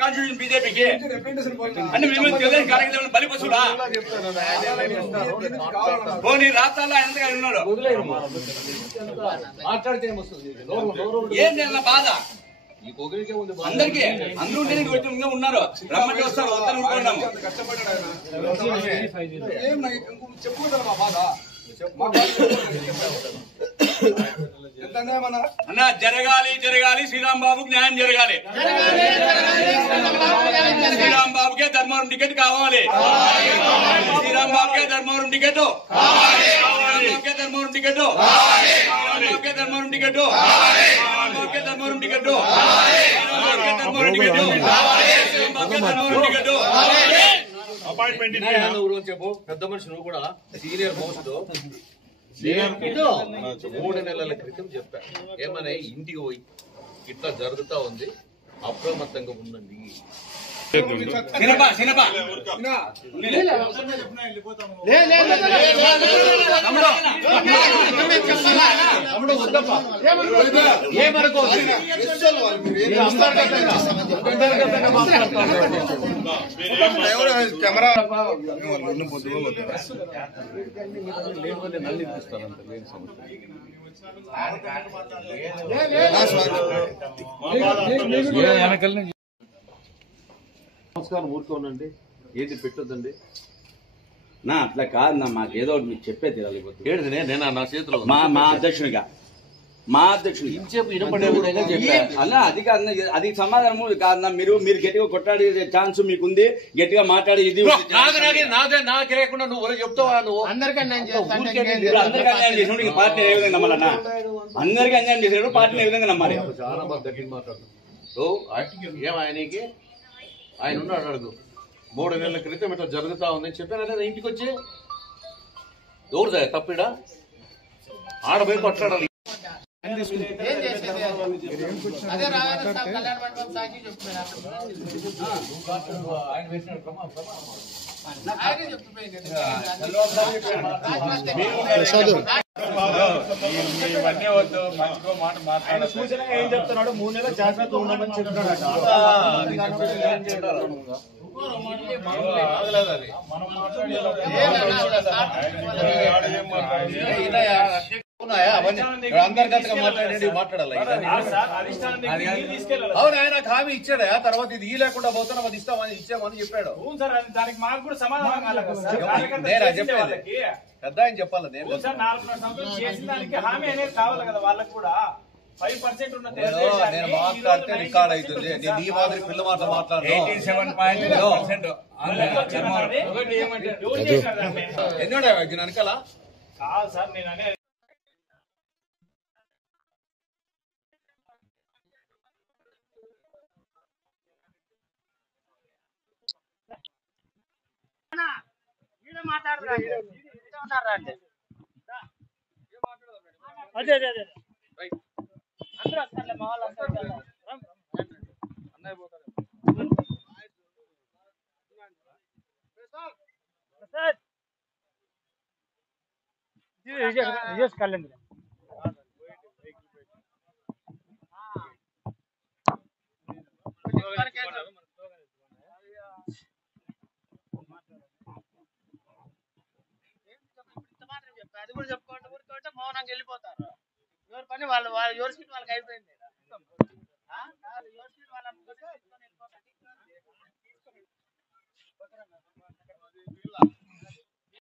constitution బీజేపీకి అంటే మేము తెలుగు కార్యక్రమం బలి పశువులా పోనీ రాష్ట్రాల్లో ఎంతగా ఉన్నాడు ఏం చేయాల బాధ అందరికీ అందరూ ఉంటేనే ఉన్నారు రమ్మంటే వస్తారు వద్దని ఉంటున్నాము అన్న జరగాలి జరగాలి శ్రీరామ్ బాబుకి న్యాయం జరగాలి శ్రీరామ్ బాబుకే ధర్మవరం టికెట్ కావాలి శ్రీరామ్ బాబుకే Dharmavaram ticket Dharmavaram ticket Dharmavaram ticket Dharmavaram ticket Dharmavaram ticket appointment చెప్పు పెద్ద మనిషి నువ్వు కూడా సీనియర్ మోస్ట్ 3 నెలల క్రితం చెప్పా ఏమన్నా ఇంటికి పోయి ఇట్లా జరుగుతా ఉంది అప్రమత్తంగా ఉండండి నమస్కారం ఊరుకోనండి ఏది పెట్టొద్దండి నా అట్లా కాదు నా మాకేదో మీకు చెప్పే తిరగలిపోతుంది ఏడిది నేను నా చేతిలో మా అధ్యక్షునిగా ఇంచేపు ఇనపడే చెప్పా అన్న అది కాదు అది సమాధానం కాదన్నా మీరు గట్టిగా కొట్టాడే ఛాన్స్ మీకుంది గట్టిగా మాట్లాడి ఇది నాకే లేకుండా నువ్వు చెప్తావా నువ్వు అందరికీ అన్యాయం చేసినప్పుడు పార్టీ ఏ విధంగా నమ్మాలన్నా అందరికీ అన్యాయం చేసినప్పుడు పార్టీని ఏ విధంగా నమ్మాలి చాలా బాగా గట్టిగా మాట్లాడుతున్నావు ఏం ఆయనకి ఆయన ఉన్నాడు అడుగు 3 నెలల క్రితం ఇట్లా జరుగుతా ఉందని చెప్పాను లేదా ఇంటికి వచ్చి ఎవరిదా తప్పిడా ఆడపోయి కొట్లాడాలి ఇవన్నీ వద్దు మంచిగా మాట మాట్లాడాలి సూచనగా ఏం చెప్తున్నాడు 3 నెలల జాగ్రత్త ఉండమని చెప్తున్నాడు అంతర్గతంగా మాట్లాడాలి అవును ఆయన హామీ ఇచ్చాడా తర్వాత ఇది ఈ లేకుండా పోతున్నా అది ఇస్తామని ఇచ్చామని చెప్పాడు దానికి మాకు కూడా సమాధానం నేను చెప్పాలి పెద్ద ఆయన చెప్పాలి నేను 4 సంవత్సరాలు చేసిన దానికి హామీ అనేది కావాలి కదా వాళ్ళకి కూడా 5% ఉన్న నేను మాట్లాడితే రికార్డ్ అవుతుంది నేను ఈ మాదిరి పిల్ల మాట మాట్లాడను ఎన్నోడా వెనకాల కాదు సార్ నేను అనేది అదే అదే అదే అందరూ వస్తారులే మా వాళ్ళు వస్తారు కళ్యాణ్ అది కూడా చెప్పుకోండి ఊరుకుంటే మౌనంగా వెళ్ళిపోతారు ఎవరి పని వాళ్ళు ఎవరి సీట్ వాళ్ళకి అయిపోయింది ఎవరి సీట్ వాళ్ళ